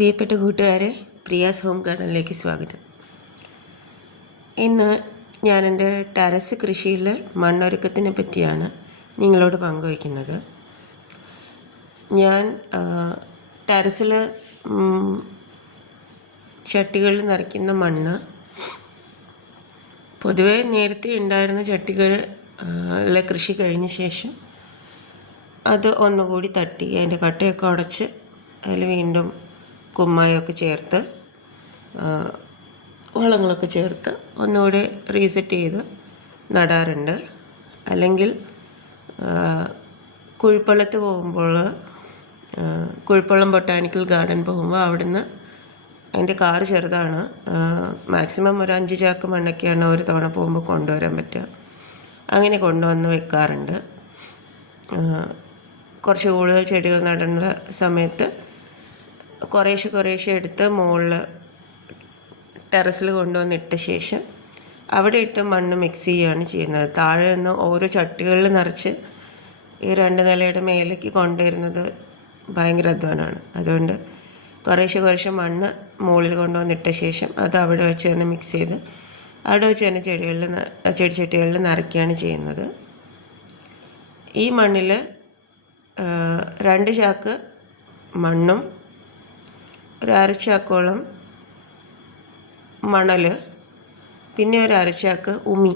പ്രിയപ്പെട്ട കൂട്ടുകാരെ പ്രിയാസ് ഹോം ഗാർഡനിലേക്ക് സ്വാഗതം. ഇന്ന് ഞാൻ എന്റെ ടെറസ് കൃഷിയിൽ മണ്ണൊരുക്കത്തിനെ പറ്റിയാണ് നിങ്ങളോട് പങ്കുവയ്ക്കുന്നത്. ഞാൻ ടെറസിൽ ചട്ടികളിൽ നിറയ്ക്കുന്ന മണ്ണ് പൊതുവേ നേരത്തെ ഉണ്ടായിരുന്ന ചട്ടികളിലെ കൃഷി കഴിഞ്ഞ ശേഷം അത് ഒന്നുകൂടി തട്ടി അതിന്റെ കട്ടയൊക്കെ ഉടച്ച് അതിൽ വീണ്ടും കുമ്മായമൊക്കെ ചേർത്ത് വളങ്ങളൊക്കെ ചേർത്ത് ഒന്നുകൂടെ റീസെറ്റ് ചെയ്ത് നടാറുണ്ട്. അല്ലെങ്കിൽ കുഴിപ്പള്ളത്ത് പോകുമ്പോൾ കുഴിപ്പള്ളം ബൊട്ടാനിക്കൽ ഗാർഡൻ പോകുമ്പോൾ അവിടുന്ന് എന്റെ കാറ് ചെറുതാണ്. മാക്സിമം ഒരു അഞ്ച് ചാക്ക് മണ്ണൊക്കെയാണ് ഒരു തവണ പോകുമ്പോൾ കൊണ്ടുവരാൻ പറ്റുക. അങ്ങനെ കൊണ്ടുവന്ന് വെക്കാറുണ്ട്. കുറച്ച് കൂടുതൽ ചെടികൾ നടേണ്ട സമയത്ത് കുറേശ്ശെ കുറേശ്ശെ എടുത്ത് മുകളിൽ ടെറസിൽ കൊണ്ടുവന്നിട്ട ശേഷം അവിടെ ഇട്ട് മണ്ണ് മിക്സ് ചെയ്യുകയാണ് ചെയ്യുന്നത്. താഴെ നിന്ന് ഓരോ ചട്ടികളിൽ നിറച്ച് ഈ രണ്ട് നിലയുടെ മേലേക്ക് കൊണ്ടുവരുന്നത് ഭയങ്കര അധ്വാനമാണ്. അതുകൊണ്ട് കുറേശ്ശെ കുറേശ്ശെ മണ്ണ് മുകളിൽ കൊണ്ടുവന്നിട്ട ശേഷം അത് അവിടെ വെച്ച് തന്നെ മിക്സ് ചെയ്ത് അവിടെ വെച്ച് തന്നെ ചെടികളിൽ ചെടി ചെടിച്ചട്ടികളിൽ നിറയ്ക്കുകയാണ് ചെയ്യുന്നത്. ഈ മണ്ണിൽ രണ്ട് ചാക്ക് മണ്ണും ഒരു അരച്ചാക്കോളം മണൽ പിന്നെ ഒരു അരച്ചാക്ക് ഉമി.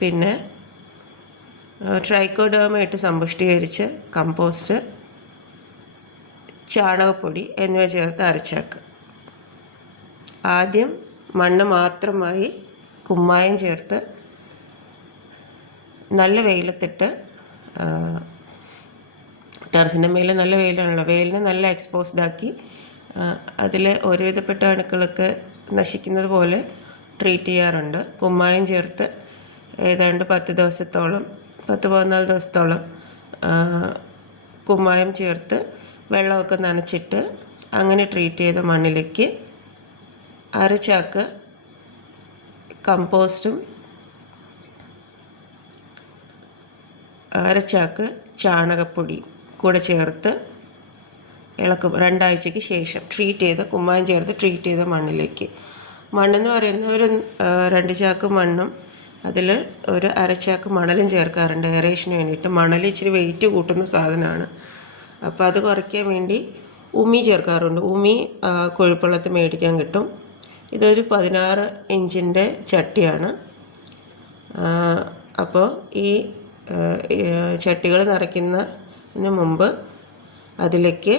പിന്നെ ട്രൈക്കോഡോമയിട്ട് സമ്പുഷ്ടീകരിച്ച് കമ്പോസ്റ്റ് ചാണകപ്പൊടി എന്നിവ ചേർത്ത് അരച്ചാക്ക് ആദ്യം മണ്ണ് മാത്രമായി കുമ്മായം ചേർത്ത് നല്ല വെയിലത്തിട്ട് ടെറസിന്റെ മേലെ നല്ല വെയിലാണല്ലോ വെയിലിനെ നല്ല എക്സ്പോസ്ഡ് ആക്കി അതിൽ ഒരുവിധപ്പെട്ട അണുക്കളൊക്കെ നശിക്കുന്നത് പോലെ ട്രീറ്റ് ചെയ്യാറുണ്ട്. കുമ്മായം ചേർത്ത് ഏതാണ്ട് പത്ത് ദിവസത്തോളം പത്ത് പതിനാല് ദിവസത്തോളം കുമ്മായം ചേർത്ത് വെള്ളമൊക്കെ നനച്ചിട്ട് അങ്ങനെ ട്രീറ്റ് ചെയ്ത മണ്ണിലേക്ക് അരച്ചാക്ക് കമ്പോസ്റ്റും അരച്ചാക്ക് ചാണകപ്പൊടി കൂടെ ചേർത്ത് ഇളക്കും രണ്ടാഴ്ചയ്ക്ക് ശേഷം ട്രീറ്റ് ചെയ്ത് കുമ്മായം ചേർത്ത് ട്രീറ്റ് ചെയ്ത മണ്ണിലേക്ക്. മണ്ണെന്ന് പറയുന്ന ഒരു രണ്ട് ചാക്ക് മണ്ണും അതിൽ ഒരു അരച്ചാക്ക് മണലും ചേർക്കാറുണ്ട്. എയറേഷന് വേണ്ടിയിട്ട് മണൽ ഇച്ചിരി വെയിറ്റ് കൂട്ടുന്ന സാധനമാണ്. അപ്പോൾ അത് കുറയ്ക്കാൻ വേണ്ടി ഉമി ചേർക്കാറുണ്ട്. ഉമി കൊഴുപ്പള്ളത്ത് മേടിക്കാൻ കിട്ടും. ഇതൊരു പതിനാറ് ഇഞ്ചിന്റെ ചട്ടിയാണ്. അപ്പോൾ ഈ ചട്ടികൾ നിറയ്ക്കുന്നതിന് മുമ്പ് അതിലേക്ക്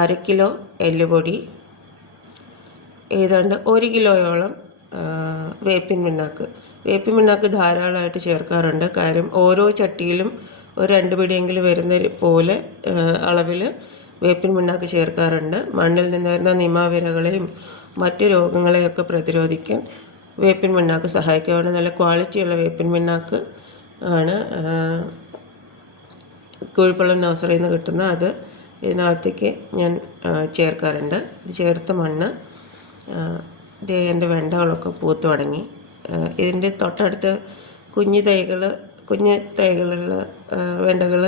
അര കിലോ എല്ലുപൊടി ഏതാണ്ട് ഒരു കിലോയോളം വേപ്പിൻ പിണ്ണാക്ക്. വേപ്പിൻ പിണ്ണാക്ക് ധാരാളമായിട്ട് ചേർക്കാറുണ്ട്. കാര്യം ഓരോ ചട്ടിയിലും ഒരു രണ്ട് പിടിയെങ്കിലും വരുന്ന പോലെ അളവിൽ വേപ്പിൻ പിണ്ണാക്ക് ചേർക്കാറുണ്ട്. മണ്ണിൽ നിന്ന് വരുന്ന നിമാവിരകളെയും മറ്റു രോഗങ്ങളെയൊക്കെ പ്രതിരോധിക്കാൻ വേപ്പിൻ പിണ്ണാക്ക് സഹായിക്കാറുണ്ട് നല്ല ക്വാളിറ്റിയുള്ള വേപ്പിൻ പിണ്ണാക്ക് ആണ് കുഴിപ്പള്ളം നഴ്സറിയിൽ നിന്ന് കിട്ടുന്ന അത് ഇതിനകത്തേക്ക് ഞാൻ ചേർക്കാറുണ്ട്. ഇത് ചേർത്ത മണ്ണ് ആ, എന്റെ വെണ്ടകളൊക്കെ പൂത്തു തുടങ്ങി. ഇതിന്റെ തൊട്ടടുത്ത് കുഞ്ഞു തൈകൾ കുഞ്ഞു തൈകളുള്ള വെണ്ടകൾ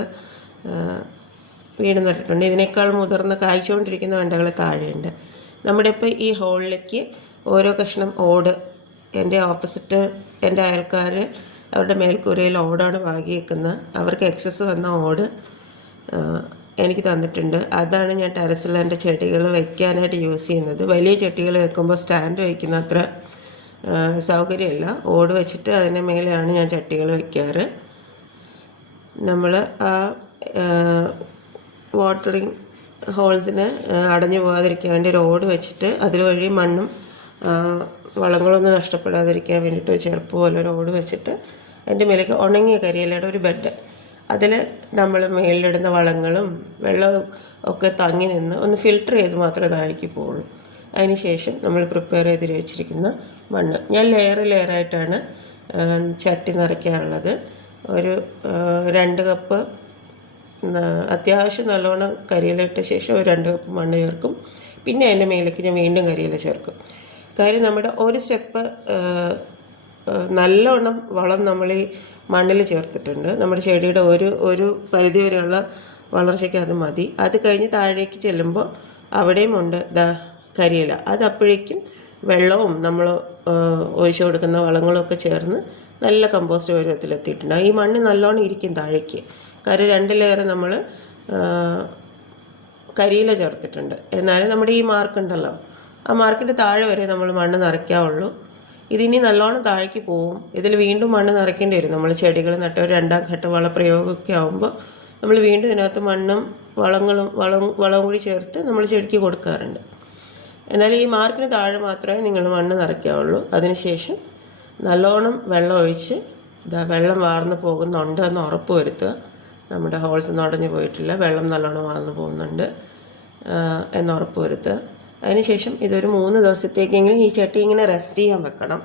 വീട് നട്ടിട്ടുണ്ട്. ഇതിനേക്കാൾ മുതിർന്ന് കായ്ച്ചുകൊണ്ടിരിക്കുന്ന വെണ്ടകൾ താഴെയുണ്ട്. നമ്മുടെ ഇപ്പോൾ ഈ ഹോളിലേക്ക് ഓരോ കഷ്ണം ഓട് എന്റെ ഓപ്പോസിറ്റ് എന്റെ അയൽക്കാർ അവരുടെ മേൽക്കൂരയിൽ ഓടാണ് വാകിയേക്കുന്നത് അവർക്ക് എക്സസ് വന്ന ഓട് എനിക്ക് തന്നിട്ടുണ്ട്. അതാണ് ഞാൻ ടെറസിൽ എന്റെ ചെടികൾ വയ്ക്കാനായിട്ട് യൂസ് ചെയ്യുന്നത്. വലിയ ചെടികൾ വെക്കുമ്പോൾ സ്റ്റാൻഡ് വയ്ക്കുന്ന അത്ര സൗകര്യമില്ല. ഓട് വെച്ചിട്ട് അതിന്റെ മേലെയാണ് ഞാൻ ചട്ടികൾ വയ്ക്കാറ് നമ്മൾ ആ വാട്ടറിങ് ഹോൾസിന് അടഞ്ഞു പോകാതിരിക്കാൻ വേണ്ടി റോഡ് വെച്ചിട്ട് അതുവഴി മണ്ണും വളങ്ങളൊന്നും നഷ്ടപ്പെടാതിരിക്കാൻ വേണ്ടിയിട്ട് ചെറുപ്പ് പോലെ റോഡ് വെച്ചിട്ട് അതിന്റെ മേലേക്ക് ഉണങ്ങിയ കരിയിലയുടെ ഒരു ബെഡ്. അതിൽ നമ്മൾ മേളിലിടുന്ന വളങ്ങളും വെള്ളവും ഒക്കെ തങ്ങി നിന്ന് ഒന്ന് ഫിൽട്ടർ ചെയ്ത് മാത്രമേ താഴേക്ക് പോവുള്ളൂ. അതിനുശേഷം നമ്മൾ പ്രിപ്പയർ ചെയ്ത് വെച്ചിരിക്കുന്ന മണ്ണ്. ഞാൻ ലെയർ ലെയറായിട്ടാണ് ചട്ടി നിറയ്ക്കാറുള്ളത്. ഒരു രണ്ട് കപ്പ് അത്യാവശ്യം നല്ലോണം കരിയിലിട്ട ശേഷം ഒരു രണ്ട് കപ്പ് മണ്ണ് ചേർക്കും. പിന്നെ അതിന്റെ മേലേക്ക് ഞാൻ വീണ്ടും കരിയില ചേർക്കും. കാര്യം നമ്മുടെ ഒരു സ്റ്റെപ്പ് നല്ലോണം വളം നമ്മൾ ഈ മണ്ണിൽ ചേർത്തിട്ടുണ്ട്. നമ്മുടെ ചെടിയുടെ ഒരു ഒരു പരിധി വരെയുള്ള വളർച്ചയ്ക്ക് അത് മതി. അത് കഴിഞ്ഞ് താഴേക്ക് ചെല്ലുമ്പോൾ അവിടെയും ഉണ്ട് ദാ കരിയില. അത് അപ്പോഴേക്കും വെള്ളവും നമ്മൾ ഒഴിച്ചു കൊടുക്കുന്ന വളങ്ങളും ഒക്കെ ചേർന്ന് നല്ല കമ്പോസ്റ്റ് പരുവത്തിലെത്തിയിട്ടുണ്ട്. ഈ മണ്ണ് നല്ലോണം ഇരിക്കും താഴേക്ക്. കാര്യം രണ്ട് ലെയർ നമ്മൾ കരിയില ചേർത്തിട്ടുണ്ട്. എന്നാലും നമ്മുടെ ഈ മാർക്കുണ്ടല്ലോ ആ മാർക്കിന്റെ താഴെ വരെ നമ്മൾ മണ്ണ് നിറയ്ക്കാവുള്ളൂ. ഇതിനി നല്ലോണം താഴേക്ക് പോവും. ഇതിൽ വീണ്ടും മണ്ണ് നിറയ്ക്കേണ്ടി വരും. നമ്മൾ ചെടികൾ നട്ട ഒരു രണ്ടാം ഘട്ട വളപ്രയോഗമൊക്കെ ആകുമ്പോൾ നമ്മൾ വീണ്ടും ഇതിനകത്ത് മണ്ണും വളങ്ങളും വളം വളവും കൂടി ചേർത്ത് നമ്മൾ ചെടിക്ക് കൊടുക്കാറുണ്ട്. എന്നാൽ ഈ മാർക്കിന് താഴെ മാത്രമേ നിങ്ങൾ മണ്ണ് നിറയ്ക്കാവുള്ളൂ. അതിനുശേഷം നല്ലോണം വെള്ളം ഒഴിച്ച് ഇതാ വെള്ളം വാർന്നു പോകുന്നുണ്ട് എന്ന് ഉറപ്പ് വരുത്തുക. നമ്മുടെ ഹോൾസ് നടഞ്ഞു പോയിട്ടില്ല. വെള്ളം നല്ലോണം വാർന്നു പോകുന്നുണ്ട് എന്ന് ഉറപ്പ് വരുത്തുക. അതിനുശേഷം ഇതൊരു മൂന്ന് ദിവസത്തേക്കെങ്കിലും ഈ ചട്ടി ഇങ്ങനെ റെസ്റ്റ് ചെയ്യാൻ വെക്കണം.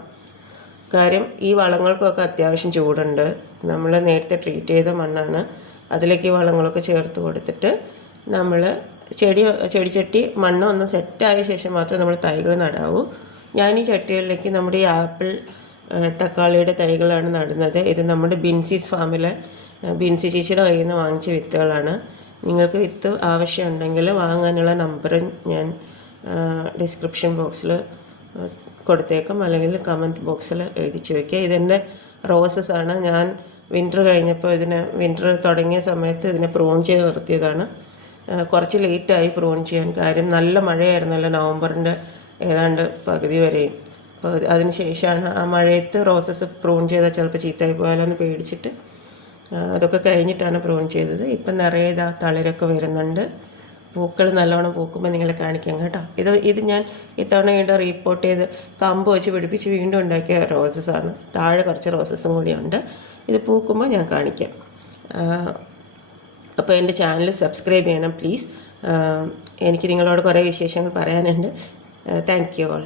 കാര്യം ഈ വളങ്ങൾക്കൊക്കെ അത്യാവശ്യം ചൂടുണ്ട്. നമ്മൾ നേരത്തെ ട്രീറ്റ് ചെയ്ത മണ്ണാണ്. അതിലേക്ക് വളങ്ങളൊക്കെ ചേർത്ത് കൊടുത്തിട്ട് നമ്മൾ ചെടി ചെടിച്ചട്ടി മണ്ണ് ഒന്ന് സെറ്റായ ശേഷം മാത്രമേ നമ്മൾ തൈകൾ നടാവൂ. ഞാൻ ഈ ചട്ടികളിലേക്ക് നമ്മുടെ ഈ ആപ്പിൾ തക്കാളിയുടെ തൈകളാണ് നടുന്നത്. ഇത് നമ്മുടെ ബിൻസീസ് ഫാമിലെ ബിൻസി ചേച്ചിയുടെ കയ്യിൽ നിന്ന് വാങ്ങിച്ച വിത്തുകളാണ്. നിങ്ങൾക്ക് വിത്ത് ആവശ്യമുണ്ടെങ്കിൽ വാങ്ങാനുള്ള നമ്പറും ഞാൻ ഡിസ്ക്രിപ്ഷൻ ബോക്സിൽ കൊടുത്തേക്കും. അല്ലെങ്കിൽ കമന്റ് ബോക്സിൽ എഴുതിച്ചു വയ്ക്കുക ഇതെന്റെ റോസസ് ആണ്. ഞാൻ വിന്റർ കഴിഞ്ഞപ്പോൾ ഇതിനെ വിന്റർ തുടങ്ങിയ സമയത്ത് ഇതിനെ പ്രൂൺ ചെയ്ത് നിർത്തിയതാണ്. കുറച്ച് ലേറ്റായി പ്രൂൺ ചെയ്യാൻ കാര്യം. നല്ല മഴയായിരുന്നല്ലോ നവംബറിന്റെ ഏതാണ്ട് പകുതി വരെയും. അപ്പോൾ അതിന് ശേഷമാണ് ആ മഴയത്ത് റോസസ് പ്രൂൺ ചെയ്താൽ ചിലപ്പോൾ ചീത്തയായി പോയാലോ എന്ന് പേടിച്ചിട്ട് അതൊക്കെ കഴിഞ്ഞിട്ടാണ് പ്രൂൺ ചെയ്തത്. ഇപ്പം നിറയെ ഇതാ തളിരൊക്കെ വരുന്നുണ്ട്. പൂക്കൾ നല്ലോണം പൂക്കുമ്പോൾ നിങ്ങളെ കാണിക്കാം കേട്ടോ. ഇത് ഇത് ഞാൻ ഇത്തവണ വീണ്ടും റീപ്പോർട്ട് ചെയ്ത് കമ്പ് വെച്ച് പിടിപ്പിച്ച് വീണ്ടും ഉണ്ടാക്കിയ ആണ്. താഴെ കുറച്ച് റോസസും കൂടിയുണ്ട് ഇത് പൂക്കുമ്പോൾ ഞാൻ കാണിക്കാം. അപ്പോൾ എന്റെ ചാനൽ സബ്സ്ക്രൈബ് ചെയ്യണം പ്ലീസ് എനിക്ക് നിങ്ങളോട് കുറേ വിശേഷങ്ങൾ പറയാനുണ്ട്. Thank you all